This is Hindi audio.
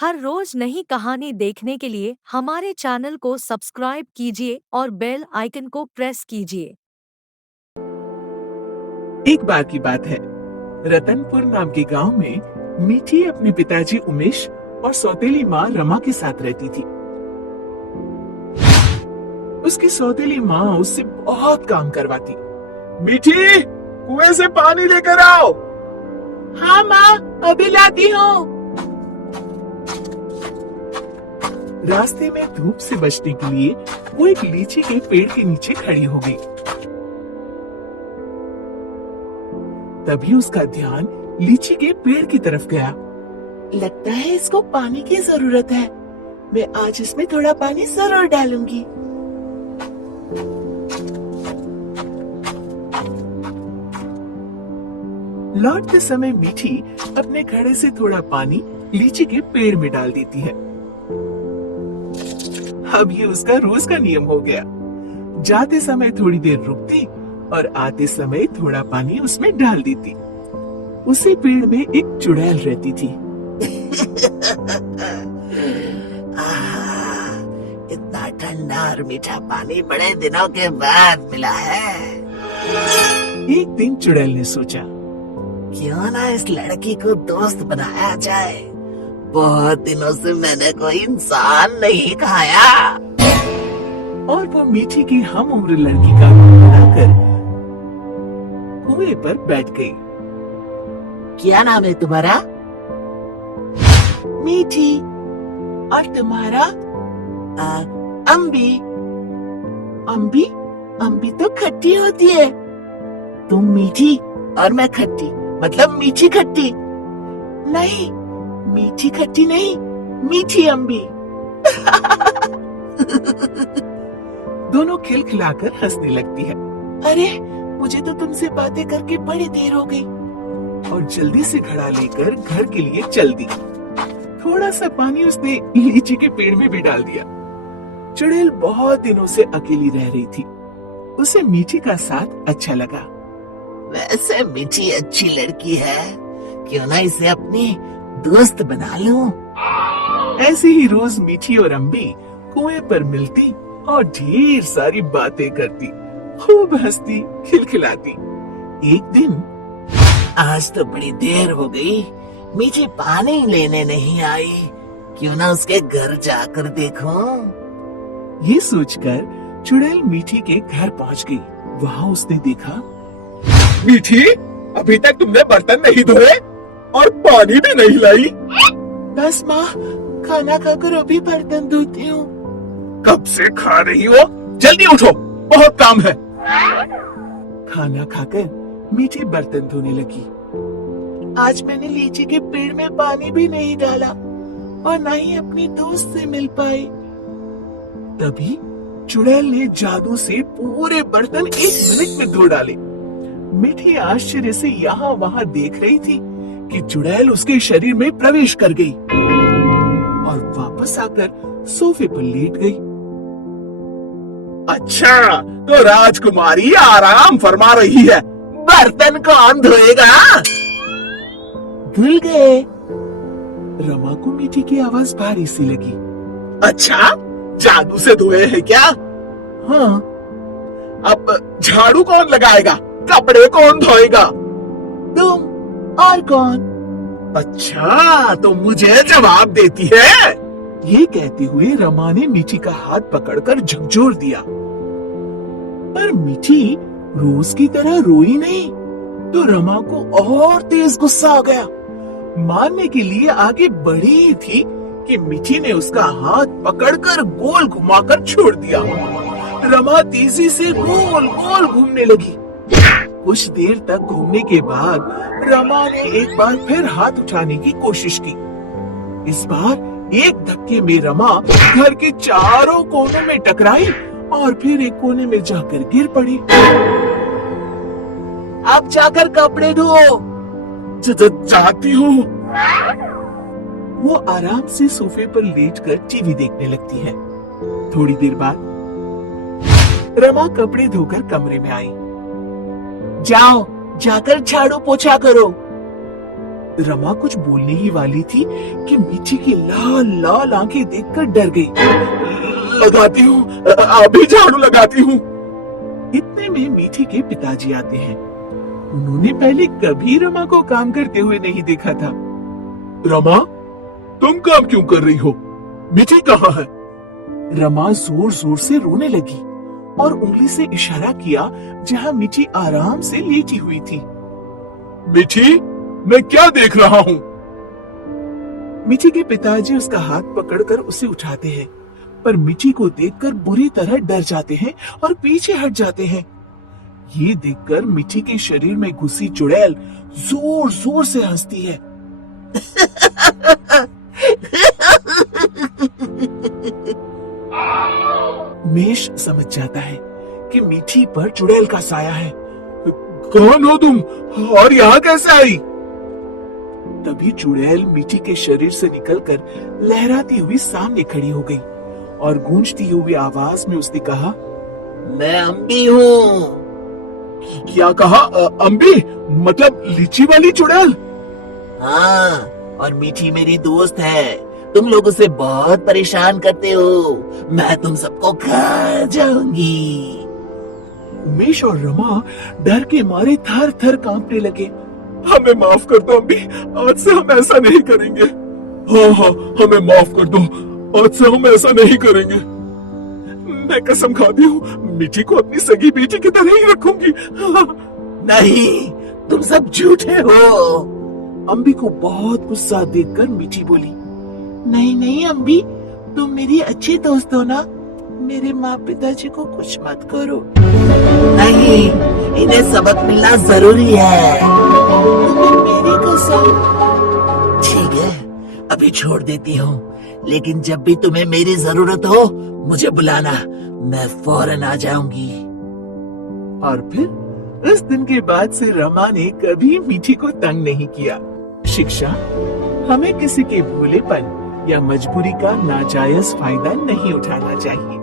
हर रोज नई कहानी देखने के लिए हमारे चैनल को सब्सक्राइब कीजिए और बेल आइकन को प्रेस कीजिए। एक बार की बात है, रतनपुर नाम के गांव में मीठी अपने पिताजी उमेश और सौतेली माँ रमा के साथ रहती थी। उसकी सौतेली माँ उससे बहुत काम करवाती। मीठी, कुएं से पानी लेकर आओ। हाँ माँ, अभी लाती हूँ। रास्ते में धूप से बचने के लिए वो एक लीची के पेड़ के नीचे खड़ी हो गई। तभी उसका ध्यान लीची के पेड़ की तरफ गया। लगता है इसको पानी की जरूरत है। मैं आज इसमें थोड़ा पानी जरूर डालूंगी। लौटते समय मीठी अपने घड़े से थोड़ा पानी लीची के पेड़ में डाल देती है। अब ये उसका रोज का नियम हो गया। जाते समय थोड़ी देर रुकती और आते समय थोड़ा पानी उसमें डाल देती। उसी पेड़ में एक चुड़ैल रहती थी। इतना ठंडा और मीठा पानी बड़े दिनों के बाद मिला है। एक दिन चुड़ैल ने सोचा, क्यों ना इस लड़की को दोस्त बनाया जाए। बहुत दिनों से मैंने कोई इंसान नहीं खाया। और वो मीठी की हम उम्र लड़की का रूप बनाकर कुएं पर बैठ गई। क्या नाम है तुम्हारा? मीठी। और तुम्हारा? अम्बी। अम्बी? अम्बी तो खट्टी होती है। तुम मीठी और मैं खट्टी, मतलब मीठी खट्टी। नहीं, मीठी खट्टी नहीं, मीठी अम्बी। दोनों खिलखिलाकर हंसने लगती है। अरे, मुझे तो तुमसे बातें करके बड़ी देर हो गई। और जल्दी से घड़ा लेकर घर के लिए चल दी। थोड़ा सा पानी उसने लीची के पेड़ में भी डाल दिया। चुड़ैल बहुत दिनों से अकेली रह रही थी। उसे मीठी का साथ अच्छा लगा। वैसे मीठी अच्छी लड़की है, क्यों ना इसे अपनी दोस्त बना लूं। ऐसे ही रोज मीठी और अम्बी कुएं पर मिलती और ढेर सारी बातें करती, खूब हंसती, खिलखिलाती। एक दिन, आज तो बड़ी देर हो गई, मीठी पानी लेने नहीं आई। क्यों ना उसके घर जाकर देखूं। ये सोचकर चुड़ैल मीठी के घर पहुंच गई। वहाँ उसने देखा, मीठी, अभी तक तुमने बर्तन नहीं धोए और पानी भी नहीं लाई। बस माँ, खाना खाकर अभी बर्तन धोती हूँ। कब से खा रही हो? जल्दी उठो, बहुत काम है। खाना खाकर मीठी बर्तन धोने लगी। आज मैंने लीची के पेड़ में पानी भी नहीं डाला और न ही अपनी दोस्त से मिल पाई। तभी चुड़ैल ने जादू से पूरे बर्तन 1 मिनट में धो डाले। मीठी आश्चर्य से यहाँ वहाँ देख रही थी कि चुड़ैल उसके शरीर में प्रवेश कर गई और वापस आकर सोफे पर लेट गई। अच्छा, तो राजकुमारी आराम फरमा रही है, बर्तन कौन धोएगा? धुल गए। रमा को मीठी की आवाज भारी सी लगी। अच्छा, जादू से धोए हैं क्या? हाँ। अब झाड़ू कौन लगाएगा? कपड़े कौन धोएगा? तुम। और कौन? अच्छा, तो मुझे जवाब देती है। ये कहते हुए रमा ने मीठी का हाथ पकड़कर झकझोर दिया। पर मीठी रोज की तरह रोई नहीं, तो रमा को और तेज गुस्सा आ गया। मारने के लिए आगे बढ़ी ही थी कि मीठी ने उसका हाथ पकड़कर गोल घुमाकर छोड़ दिया। रमा तेजी से गोल गोल घूमने लगी। कुछ देर तक घूमने के बाद रमा ने एक बार फिर हाथ उठाने की कोशिश की। इस बार एक धक्के में रमा घर के चारों कोनों में टकराई और फिर एक कोने में जाकर गिर पड़ी। अब जाकर कपड़े धो। जाती हूँ। वो आराम से सोफे पर लेटकर टीवी देखने लगती है। थोड़ी देर बाद रमा कपड़े धोकर कमरे में आई। जाओ, जाकर झाड़ू पोछा करो। रमा कुछ बोलने ही वाली थी कि मीठी की लाल लाल आंखें देखकर डर गई। लगाती हूँ, अभी झाड़ू लगाती हूँ। इतने में मीठी के पिताजी आते हैं। उन्होंने पहले कभी रमा को काम करते हुए नहीं देखा था। रमा, तुम काम क्यों कर रही हो? मीठी कहाँ है? रमा जोर जोर से रोने लगी और उंगली से इशारा किया जहाँ मीठी आराम से लेटी हुई थी। मीठी, मैं क्या देख रहा हूँ? मीठी के पिताजी उसका हाथ पकड़कर उसे उठाते हैं, पर मीठी को देखकर बुरी तरह डर जाते हैं और पीछे हट जाते हैं। ये देखकर मीठी के शरीर में घुसी चुड़ैल जोर जोर से हंसती है। मेष समझ जाता है कि मीठी पर चुड़ैल का साया है। कौन हो तुम और यहाँ कैसे आई? तभी चुड़ैल मीठी के शरीर से निकलकर लहराती हुई सामने खड़ी हो गई और गूंजती हुई आवाज में उसने कहा, मैं अम्बी हूँ। क्या कहा? अम्बी मतलब लीची वाली चुड़ैल? हाँ, और मीठी मेरी दोस्त है। तुम लोग उसे बहुत परेशान करते हो। मैं तुम सबको खा जाऊंगी। उमेश और रमा डर के मारे थर थर कांपने लगे। हमें माफ कर दो अम्बी, आज से हम ऐसा नहीं करेंगे। हाँ हाँ, हमें माफ कर दो, आज से हम ऐसा नहीं करेंगे। मैं कसम खाती हूँ, मीठी को अपनी सगी बेटी की तरह ही रखूंगी। नहीं, तुम सब झूठे हो। अम्बी को बहुत गुस्सा देखकर मीठी बोली, नहीं नहीं अम्बी, तुम मेरी अच्छी दोस्त हो ना। मेरे माँ पिताजी को कुछ मत करो। नहीं, इन्हें सबक मिलना जरूरी है। मेरी कसम। ठीक है, अभी छोड़ देती हूँ, लेकिन जब भी तुम्हें मेरी जरूरत हो मुझे बुलाना, मैं फौरन आ जाऊंगी। और फिर उस दिन के बाद से रमा ने कभी मीठी को तंग नहीं किया। शिक्षा, हमें किसी के भोलेपन या मजबूरी का नाजायज फायदा नहीं उठाना चाहिए।